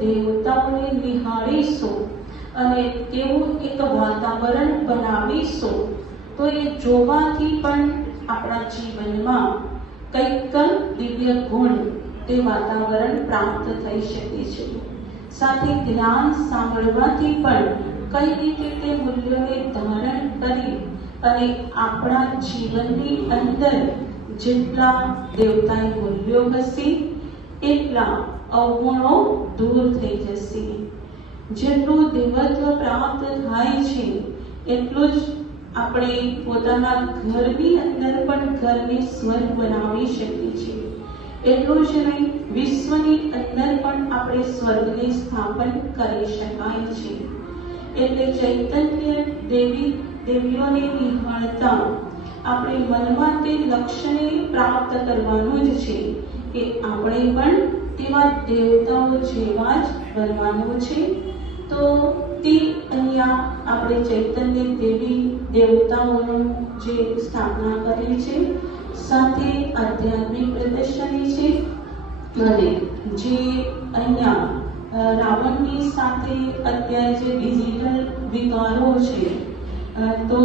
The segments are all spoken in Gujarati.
દેવતાઓને નિહાળીશું અને તેવું એક વાતાવરણ બનાવીશું તો એ જોવાથી પણ આપણા જીવનમાં કંઈક દિવ્ય ગુણ તે વાતાવરણ પ્રાપ્ત થઈ શકે છે. સાથે જ્ઞાન સાંભળવાથી પણ કઈ રીતે તે મૂલ્યોને ધારણ કરી અને આપણા જીવનની અંદર જેટલા દેવતાની મૂલ્યો હશે એટલા અવગુણો દૂર થઈ જશે. જેટલું દેવત્વ પ્રાપ્ત થાય છે એટલું જ આપણે પોતાના ઘરની અંદર પણ ઘરને સ્વર્ગ બનાવી શકીએ છીએ. એટલું જ નહીં, વિશ્વની અંદર પણ આપણે સ્વર્ગને સ્થાપન કરી શકાય છે. એટલે ચૈતન્ય દેવીઓને નિહાળતા આપણે મનમાં તે લક્ષ્યને પ્રાપ્ત કરવાનું જ છે કે આપણે પણ તેવા દેવતાઓ જેવા જ બનવાનું છે. તો તે અહીંયા આપણે ચૈતન્ય દેવતાઓનું જે સ્થાપના કરી છે, સાથે આધ્યાત્મિક પ્રદર્શની છે અને જે અહીંયા રાવણની સાથે અત્યારે જે ડિજિટલ વિકારો છે તો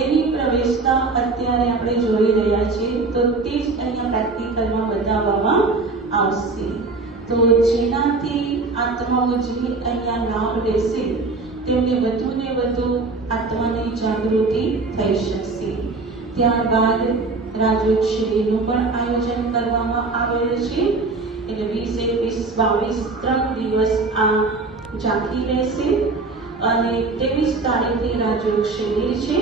એની પ્રવેશતા અત્યારે આપણે જોઈ રહ્યા છીએ. તો તે જ અહીંયા પ્રેક્ટિકલમાં બતાવવામાં આવશે. તો જેનાથી આત્માઓ જે અહીંયા લાભ લેશે તેમને વધુ ને વધુ આત્માની જાગૃતિ થઈ શકશે. ત્યારબાદ રાજયોત્સવીનું પણ આયોજન કરવામાં આવેલ છે. એટલે 20, 21, 22 3 દિવસ આ ઝાંખી રહેશે અને 23 તારીખે રાજયોત્સવી છે.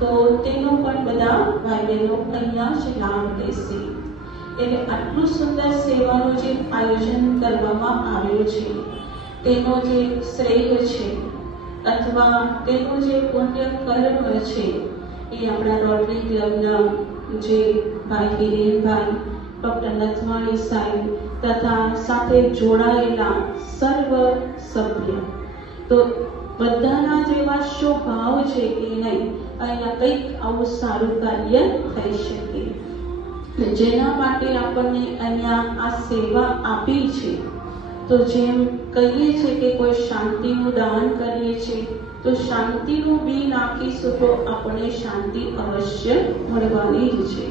તો તેનો પણ બધા ભાઈ બહેનો અહીંયા જ લાભ લેશે. એટલે આટલું સુંદર સેવાનું જે આયોજન કરવામાં આવ્યું છે તેનો જે શ્રેય છે અથવા તેનું જે પુણ્ય કર્મ છે એ આપણા રોટરી ક્લબના જે ભાઈ હિરેનભાઈ, ડૉક્ટર નથવાણી સાહેબ તથા સાથે જોડાયેલા સર્વ સભ્ય, તો બધાના જેવા શું ભાવ છે કે નહીં અહીંયા કંઈક આવું સારું કાર્ય થઈ શકે. જેના માટે આપણને અહીંયા આ સેવા આપી છે. તો જેમ કહીએ છીએ કે કોઈ શાંતિનું દાન કરીએ છીએ તો શાંતિનું બી નાખીશું તો આપણને શાંતિ અવશ્ય મળવાની જ છે.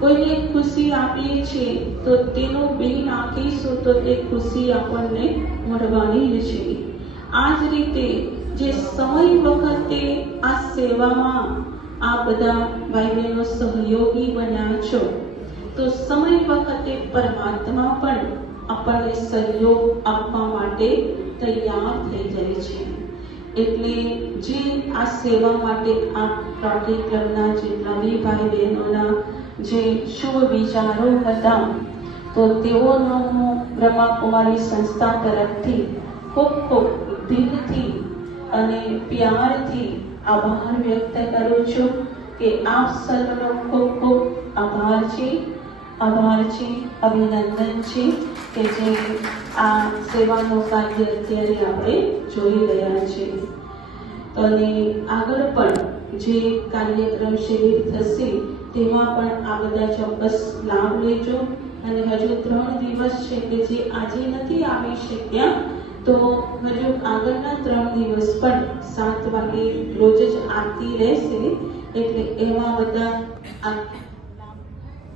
કોઈને ખુશી આપીએ છીએ તો તેનું બી નાખીશું તો તે ખુશી આપણને મળવાની જ છે. આ જ રીતે જે સમય વખતે આ સેવામાં આ બધા ભાઈ બહેનો સહયોગી બન્યા છો તો સમય વખતે પરમાત્મા પણ આપણને સહયોગ આપવા માટે તૈયાર થઈ જાય છે. એટલે જે આ સેવા માટે આ રોટરી ક્લબના જેટલા બી ભાઈ બહેનોના જે શુભ વિચારો હતા તો તેઓનો હું બ્રહ્માકુમારી સંસ્થા તરફથી ખૂબ ખૂબ દિલથી અને પ્યારથી આભાર વ્યક્ત કરું છું કે આપ સર્વનો ખૂબ ખૂબ આભાર છે, અભિનંદન છે કે જે આ સેવાનું કાર્ય અત્યારે આપણે જોઈ રહ્યા છીએ. અને આગળ પણ જે કાર્યક્રમ શિબિર થશે તેમાં પણ આ બધા ચોક્કસ લાભ લેજો. અને હજુ 3 દિવસ છે કે જે આજે નથી આવી શક્યા તો હજુ આગળના 3 દિવસ પણ 7 વાગે રોજ જ આરતી રહેશે. એટલે એવા બધા